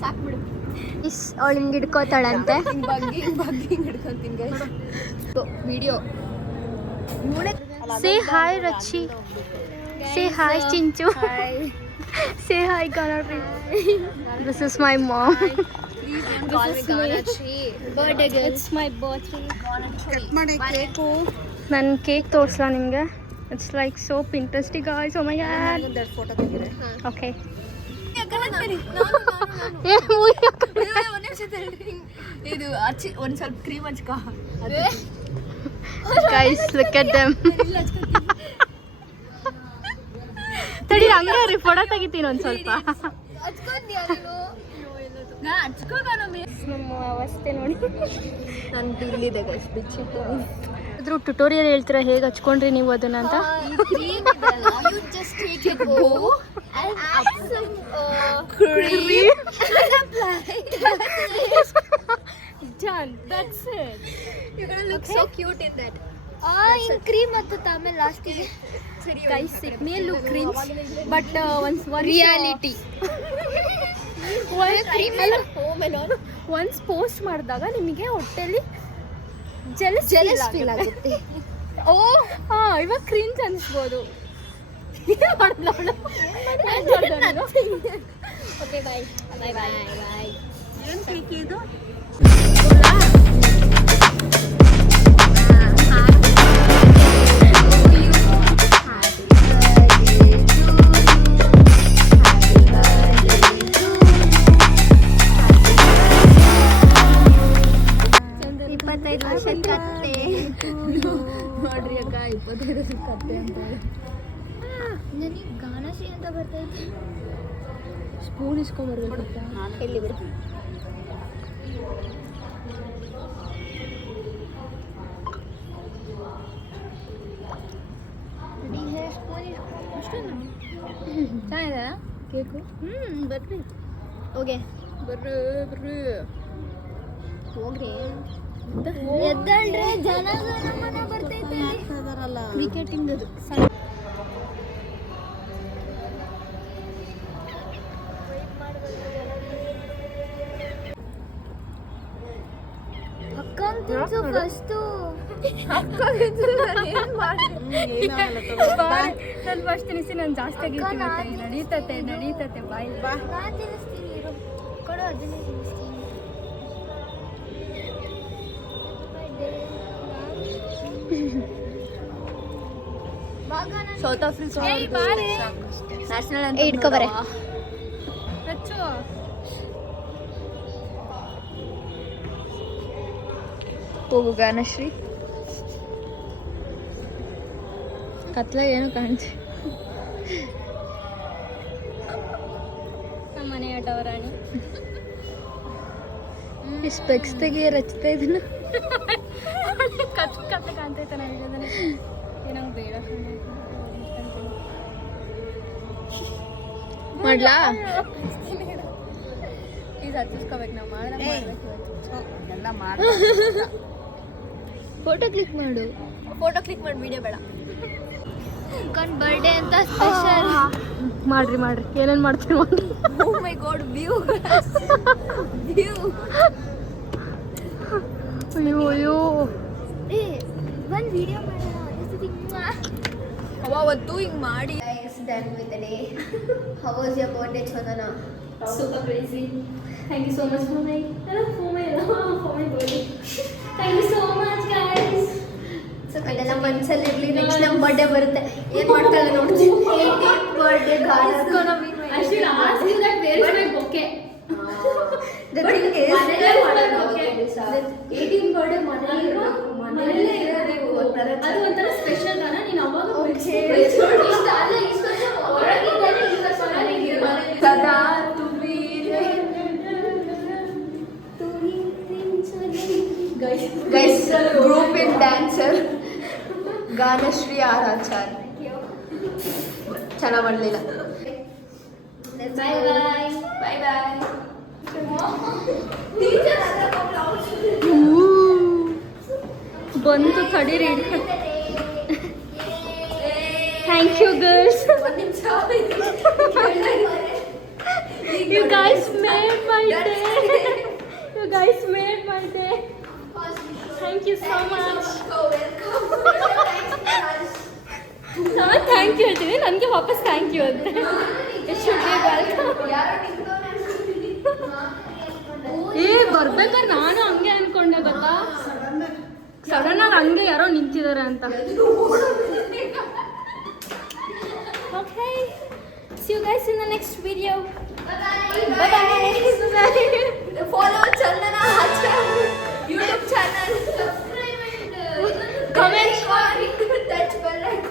ಸಾಕ್ಬಿಡು. ಅವಳು ಹಿಂಗೆ ಹಿಡ್ಕೋತಾಳಂತೆ. Video say hi Rachchi, say hi Chinchu, say hi Ganashree. This is my mom. Birthday girl. It's my birthday. ನನ್ನ cake ತೋರಿಸ್ಲಾ ನಿಮಗೆ? It's like so interesting guys. Oh my God. Okay ಇದು ಹಚ್ಚಿ ಒಂದ್ ಸ್ವಲ್ಪ ಕ್ರೀಮ್ ಹಚ್ಕೋ. Guys look at them. ತಡಿ ಹಂಗೆ ರೀ ಫೋಟೋ ತೆಗಿತೀನಿ ಒಂದು ಸ್ವಲ್ಪ. ನಮ್ಮ ಅವಸ್ಥೆ ನೋಡಿ. ನನ್ನ ಇಲ್ಲಿದೆ ಗೈಸ್ ಬಿಚ್ಚಿಟ್ಟು. ಅದ್ರ ಟ್ಯುಟೋರಿಯಲ್ ಹೇಳ್ತೀರಾ ಹೇಗೆ ಹಚ್ಕೊಂಡ್ರಿ ನೀವು ಅದನ್ನ ಅಂತ? That's it. You're gonna look so cute in that. in cream ಮತ್ತು ಆಮೇಲೆ ಲಾಸ್ಟಿಗೆ guys it may look cringe but once reality once post ಮಾಡಿದಾಗ ನಿಮಗೆ ಹೊಟ್ಟೆಲಿ ಜೆಲಸ್ ಫೀಲ್ ಆಗುತ್ತೆ. ಓ ಹಾಂ, ಇವಾಗ cringe ಅನಿಸ್ಬೋದು. Okay bye bye bye ಬಾಯ್. ಏನು ಕೇಕ್ ಇದು? ನೋಡ್ರಿ ಅಕ್ಕ 25 ವರ್ಷದ ಕತ್ತೆ ಅಂತ. ನನಗೆ ಗಾನಶ್ರೀ ಅಂತ ಬರ್ತೈತೆ. ಸ್ಪೂನ್ ಇಸ್ಕೊಂಬರ್ಬೇಕು. ಎಲ್ಲಿ ಬಿಡು. ಚೆನ್ನಾಗಿದೆ ಕೇಕು. ಬರ್ರಿ ಓಕೆ ಬರ್ರಿ ಬರ್ರಿ ಹೋಗ್ರಿ. ಎದ್ದಳ್ರಿ, ಜನ ಮನೆ ಬರ್ತೈತೆ. ಕ್ರಿಕೆಟಿಂಗ್ ಅದು ಅಕ್ಕ ತಿನ್ಸು ಫಸ್ಟು. ನಾನು ಫಸ್ಟ್ ತಿನ್ನಿಸಿ ನಾನು ಜಾಸ್ತಿ ಆಗಿರ್ತೀನಿ. ನಡೀತತೆ ನಡೀತತೆ ಬಾಯ್ ಬಾ. ನಾನು ತಿನ್ನಿಸ್ತೀನಿ ಕೊಡು, ಅದನ್ನೇ ತಿನ್ನಿಸ್ತೀನಿ. ಸೌತ್ ಆಫ್ರಿಕಾ ನ್ಯಾಷನಲ್ ಅಂತ ಇಟ್ಕೊಬರೆ. ಹೋಗು ಗಾನಶ್ರೀ. ಕತ್ಲ ಏನು ಕಾಣಿಸಿ. ನಮ್ಮ ಮನೆ ಆಟವರಾಣಿ. ಸ್ಪೆಕ್ಸ್ ತೆಗಿಯ ರಚಿತಾ ಇದನ್ನ ಕತ್ ಕಾಣ್ತೈತೆ. ನಾನು ಹೇಳಿದ್ರೆ ಏನಂಗೆ ಬೇಡ ಮಾಡ್ಲಾ? ಪ್ಲೀಸ್ ಹಚ್ಚಿಸ್ಕೋಬೇಕು. ನಾವು ಎಲ್ಲ ಮಾಡ. ಫೋಟೋ ಕ್ಲಿಕ್ ಮಾಡು. ಫೋಟೋ ಕ್ಲಿಕ್ ಮಾಡಿ ವಿಡಿಯೋ ಬೇಡ. ಕಣ್ ಬರ್ಡೇ ಅಂತ ಸ್ಪೆಷಲ್ ಮಾಡ್ರಿ ಮಾಡ್ರಿ. ಏನೇನು ಮಾಡ್ತೀವಿ ಮಾಡ್ರಿ. ಓ ಮೈ ಗಾಡ್, ವ್ಯೂ ವ್ಯೂ. ಅಯ್ಯೋ ಅಯ್ಯೋ, ಒಂದು ವಿಡಿಯೋ ಮಾಡೋಣ. ಅವತ್ತು ಹಿಂಗೆ ಮಾಡಿ. Guys, done with the day. How was your birthday, Chandana? Super crazy. Thank you so much for my birthday. Thank you so much, guys. So ಅದೆಲ್ಲ ಮನಸ್ಸಲ್ಲಿ ಇರಲಿ. ನೆಕ್ಸ್ಟ್ ನಮ್ಮ ಬರ್ಡೇ ಬರುತ್ತೆ, ಏನು ಮಾಡ್ತಾಳೆ ನೋಡ್ತೀವಿ. 18th birthday girls gonna be my. I should ask you that where is my bouquet? The thing is, 18th birthday ಮನೆಯಲ್ಲೇ ಇರಬೇಕು. ಅದು ಒಂಥರ ಸ್ಪೆಷಲ್ ಅಲ್ಲ. ನೀನು ಅವಾಗ ಸದಾ ತುಂಬಿ guys group in dancer Ganashree R Achar. ಚೆನ್ನಾಗಿ ಮಾಡಲಿಲ್ಲ. Bye bye bye bye. ಬಂತು ತಡೀರಿ. Thank you girls. You guys made my day. You guys made my day. Thank you so much. ನಾನು ಥ್ಯಾಂಕ್ ಯು ಹೇಳ್ತೀನಿ, ನನಗೆ ವಾಪಸ್ ಥ್ಯಾಂಕ್ ಯು ಅಂತೆ. It should be welcome. ಬರ್ಬೇಕಾದ್ರೆ ನಾನು ಹಂಗೆ ಅನ್ಕೊಂಡೆ ಗೊತ್ತಾ, ಸಡನ್ ಆಗಿ ಹಂಗೆ ಯಾರೋ ನಿಂತಿದ್ದಾರೆ ಅಂತ. Okay. See you guys in the next video. Bye bye. Follow Chandana YouTube channel. Comment. Touch bell icon.